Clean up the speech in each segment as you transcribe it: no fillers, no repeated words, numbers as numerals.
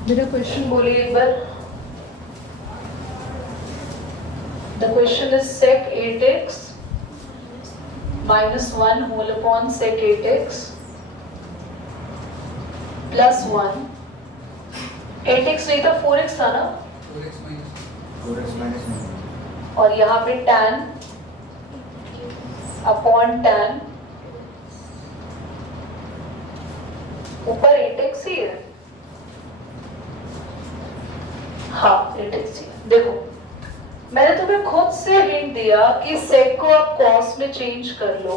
मेरा क्वेश्चन बोलिए एक बार। The question is sec 8x minus 1 whole upon sec 8x plus 1। 8x नहीं था 4x था ना, 4x minus और यहाँ पे tan अपॉन tan, ऊपर 8x ही है। हाँ 8x ही है। देखो मैंने तुम्हें खुद से हिंट दिया कि sec को आप cos में चेंज कर लो।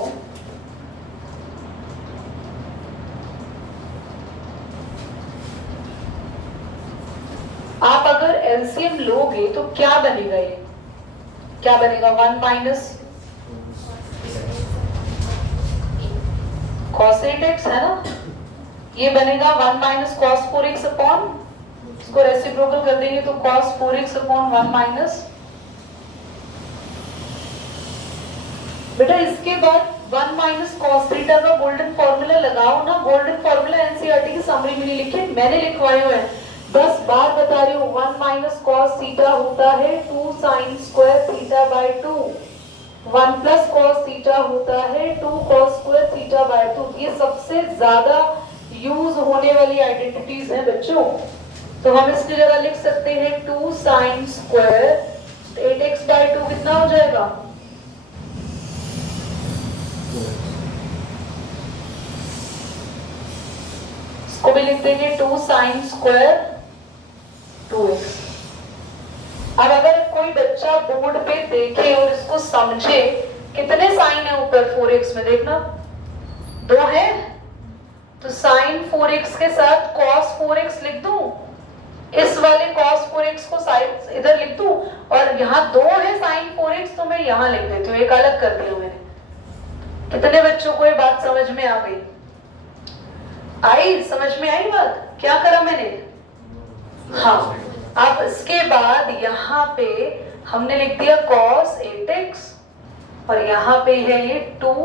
आप अगर एलसीएम लोगे तो क्या बनेगा, ये क्या बनेगा, 1 माइनस cos 8x है ना, ये बनेगा 1 माइनस cos 4x अपॉन, इसको रेसिप्रोकल कर देंगे तो cos 4x अपॉन 1 माइनस। बेटा इसके बाद 1 माइनस cos थीटा का गोल्डन फॉर्मूला लगाओ ना। गोल्डन फॉर्मूला एनसीईआरटी की समरी में नहीं लिखे, मैंने लिखवाए हुए हैं, 10 बार बता रही हूँ। 1 माइनस cos थीटा होता है 2 sin square theta by 2। 1 plus cos theta होता है 2 cos स्क्वायर थीटा बाय 2। ये सबसे ज्यादा यूज होने वाली आइडेंटिटीज हैं बच्चों। तो हम इसकी जगह लिख सकते हैं 2 sin स्क्वायर 8x बाय 2 कितना हो जाएगा, इसको भी लिख देंगे 2 sin स्क्वायर 2x। अब अगर कोई बच्चा बोर्ड पे देखे और इसको समझे, कितने साइन है ऊपर 4x में, देखना 2 है, तो sin 4x के साथ cos 4x लिख दूं, इस वाले cos 4x को साइड इधर लिख दूं, और यहाँ 2 है sin 4x तो मैं यहाँ लिख देती हूँ, एक अलग कर दिया मैंने। कितने बच्चों को ये बात समझ में आ गई? आई, समझ में आई बात? क्या करा मैंने? हाँ, अब इसके बाद यहाँ पे हमने लिख दिया cos 8x और यहाँ पे है ये 2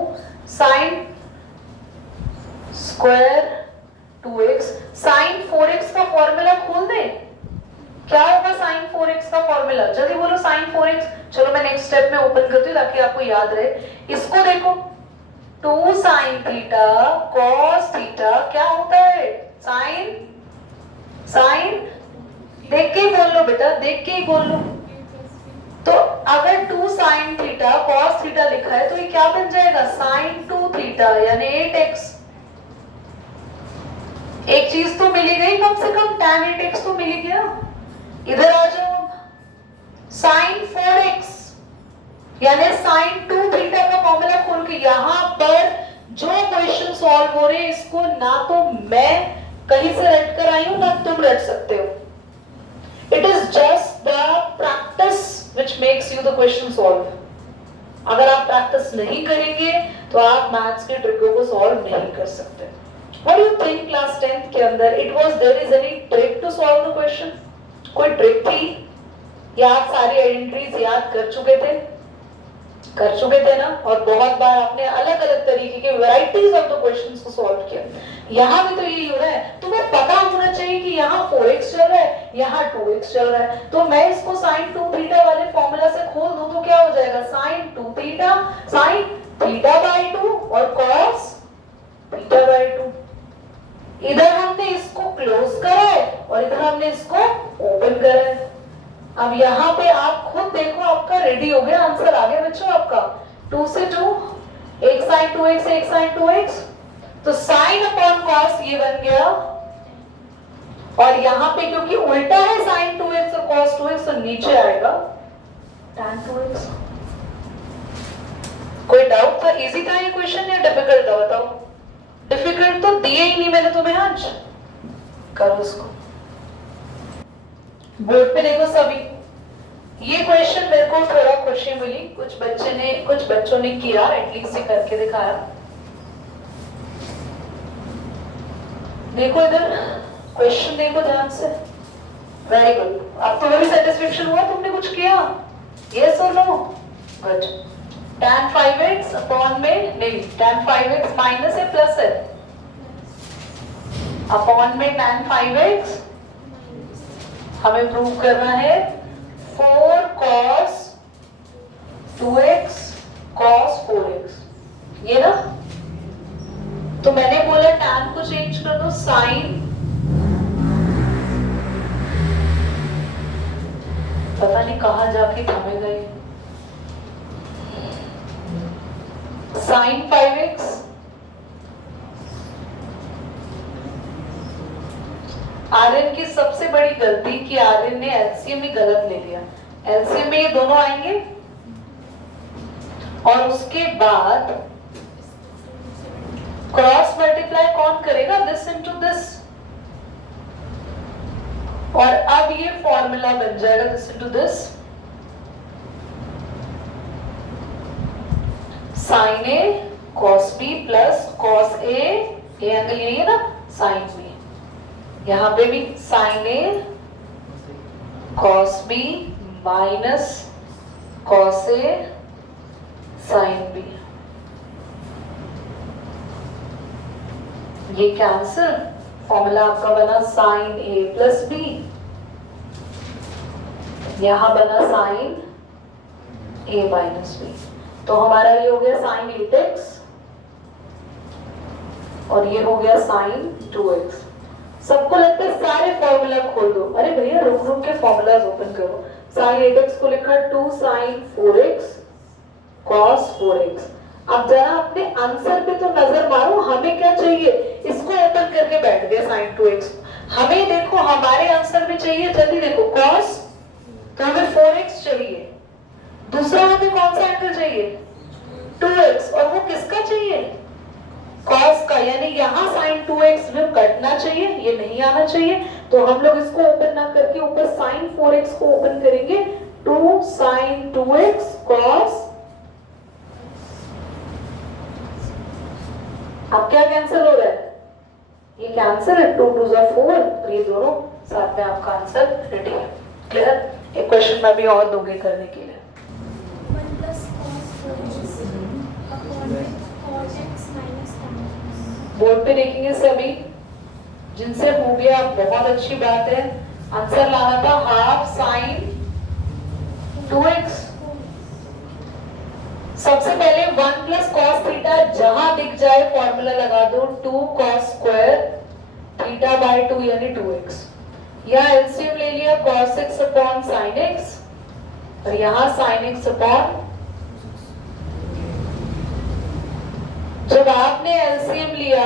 sin square 2x। sin 4x का फॉर्मूला खोल दे, क्या होगा sin 4x का फॉर्मूला, जल्दी बोलो sin 4x। चलो मैं नेक्स्ट स्टेप में ओपन करती हूँ ताकि आपको याद रहे। इसको देखो 2 sin थीटा cos थीटा क्या होता है, sin देख के ही बोल लो बेटा, देख के ही बोल लो। तो अगर 2 sin थीटा cos थीटा लिखा है तो ये क्या बन जाएगा, sin 2 थीटा यानी 8x। एक चीज तो मिली गई कम से कम, tan 8x तो मिली गया। इधर आ जाओ, sin 4x यानी sin 2 थीटा का फॉर्मूला खोल के यहाँ पर जो क्वेश्चन सॉल्व हो रहे हैं इसको ना तो मैं कहीं से रट कर आई हूं ना तुम रट सकते हो। It is just the practice which makes you the question solve. अगर आप प्रैक्टिस नहीं करेंगे तो आप मैथ्स के ट्रिकों को सॉल्व नहीं कर सकते। What do you think class 10th के अंदर it was there is any trick to solve the question? कोई ट्रिक थी या आप सारी आइडेंटिटीज याद कर चुके थे? कर चुके थे ना, और बहुत बार आपने अलग अलग तरीके के वैरायटीज ऑफ द क्वेश्चंस को सॉल्व किया। यहाँ भी तो यही हो रहा है, तुम्हें पता होना चाहिए कि यहाँ 4x चल रहा है, यहाँ 2x चल रहा है, तो मैं इसको sin 2 थीटा वाले फॉर्मूला से खोल दूं तो क्या हो जाएगा, sin 2 theta sin theta by 2 और cos थीटा बाय 2। इधर हमने इसको क्लोज करा है और इधर हमने इसको ओपन करा है। अब यहाँ पे आप खुद देखो, आपका रेडी हो गया, आंसर आ गया बच्चों आपका। 2 से 2, एक sin 2x एक sin 2x, तो sin अपॉन cos ये बन गया, और यहाँ पे क्योंकि उल्टा है sin 2x और cos 2x तो नीचे आएगा tan 2x। कोई डाउट था? इजी था ये क्वेश्चन या डिफिकल्ट था बताओ? डिफिकल्ट तो दिए ही नहीं मैंने तुम्हें आज। करो उसको, बोर्ड पे देखो सभी। ये क्वेश्चन मेरे को थोड़ा खुशी मिली, कुछ बच्चों ने किया, एटलीस्ट ये करके दिखाया। देखो इधर क्वेश्चन देखो ध्यान से, वेरी गुड। अब तुम्हें भी सेटिस्फेक्शन हुआ, तुमने कुछ किया? यस और no? Good. tan 5x upon में नहीं, tan 5x माइनस है प्लस है, अपॉन में tan 5x हमें प्रूव करना है 4 cos 2x cos 4x, ये ना। तो मैंने बोला tan को चेंज कर दो sin, पता नहीं कहां जाके थमे गए, sin 5x। आर्यन की सबसे बड़ी गलती कि आर्यन ने एलसीएम ही गलत ले लिया। एलसीएम में ये दोनों आएंगे और उसके बाद क्रॉस मल्टीप्लाई कौन करेगा, दिस इनटू दिस, और अब ये फॉर्मूला बन जाएगा this into this, sine A cos B plus cos A, ये एंगल यही है ना, साइन बी। यहां पे भी sign A cos B minus cos A sine B, ये कैंसिल, फॉर्मूला आपका बना साइन ए प्लस बी, यहां बना साइन ए माइनस बी। तो हमारा ये हो गया साइन 8x और ये हो गया साइन 2x। सबको लगता है सारे फॉर्मूला खोल दो, अरे भैया रुक रुक के फॉर्मूलाज ओपन करो। साइन 8x को लिखा 2 साइन 4x cos 4x। अब जरा अपने आंसर पे तो नजर मारो, हमें क्या चाहिए, इसको ओपन करके बैठ गए साइन 2x। हमें देखो हमारे आंसर में चाहिए, जल्दी देखो cos, तो हमें 4x चाहिए, दूसरा हमें कौन सा एंगल चाहिए 2x, और वो किसका चाहिए cos का, यानी यहाँ sin 2x में कटना चाहिए, ये नहीं आना चाहिए। तो हम लोग इसको ओपन ना करके ऊपर sin 4x को ओपन करेंगे, 2 sin 2x cos। अब क्या कैंसिल हो रहा है, ये कैंसिल है, 2 2 4, तो ये दोनों साथ में आपका आंसर रेडी है। क्लियर? एक क्वेश्चन मैं भी और दूंगी करने के लिए। बोर्ड पे देखेंगे सभी, जिनसे हो गया बहुत अच्छी बात है। आंसर लाना था हाफ साइन 2x। सबसे पहले 1 प्लस कॉस थीटा जहां दिख जाए फॉर्मूला लगा दो, 2 कॉस स्क्वायर थीटा बाय 2 यानी 2x। यहां एलसीएम ले लिया cos x upon sin x और यहां sin x अपॉन, जब आपने एलसीएम लिया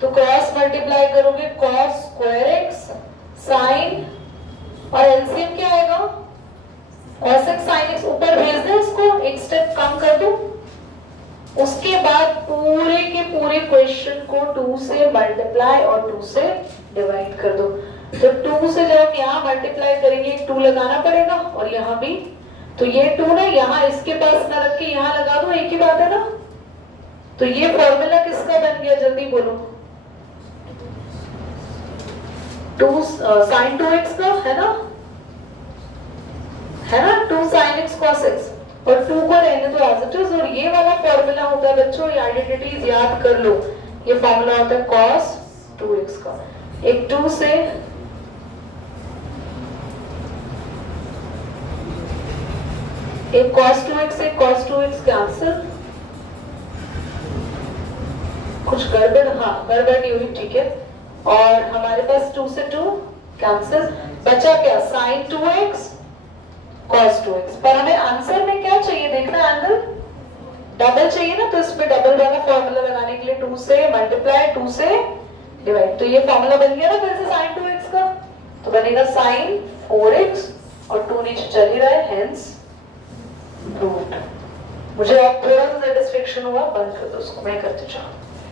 तो क्रॉस मल्टीप्लाई करोगे cos स्क्वायर x sin, और एलसीएम क्या आएगा cos x sin x, ऊपर भेज दे उसको, एक स्टेप कम कर दो। उसके बाद पूरे के पूरे क्वेश्चन को 2 से मल्टीप्लाई और 2 से डिवाइड कर दो। तो 2 से जब यहाँ मल्टीप्लाई करेंगे 2 लगाना पड़ेगा और यहाँ भी, तो ये 2 ना यहाँ इसके पास ना रख के यहाँ लगा दो, एक ही बात है ना। तो ये फॉर्मूला किसका बन गया, जल्दी बोलो, 2 sin 2x का है ना, 2 sin x cos x, और 2 को रहने दो एज इट इज। और ये वाला फॉर्मूला होता है बच्चों, ये आइडेंटिटीज याद कर लो, ये फॉर्मूला होता है cos 2x का। एक 2 से एक cos 2x से cos 2x कैंसिल, कुछ गड़बड़, हाँ गड़बड़ नहीं हुई, ठीक है। और हमारे पास 2 से 2 कैंसिल, बचा क्या sin 2x cos 2x। पर हमें आंसर में क्या चाहिए देखना, एंगल डबल चाहिए ना, तो इसमें डबल वाला फॉर्मूला लगाने के लिए 2 से मल्टीप्लाई 2 से डिवाइड, तो ये फॉर्मूला बन गया ना फिर से sin 2x का, तो बनेगा sin 4x और 2 नीचे चल ही रहा है, हेंस प्रूव्ड। मुझे अब थोड़ा सा सेटिस्फेक्शन हुआ, बंद कर दो उसको, मैं करते जाऊँ।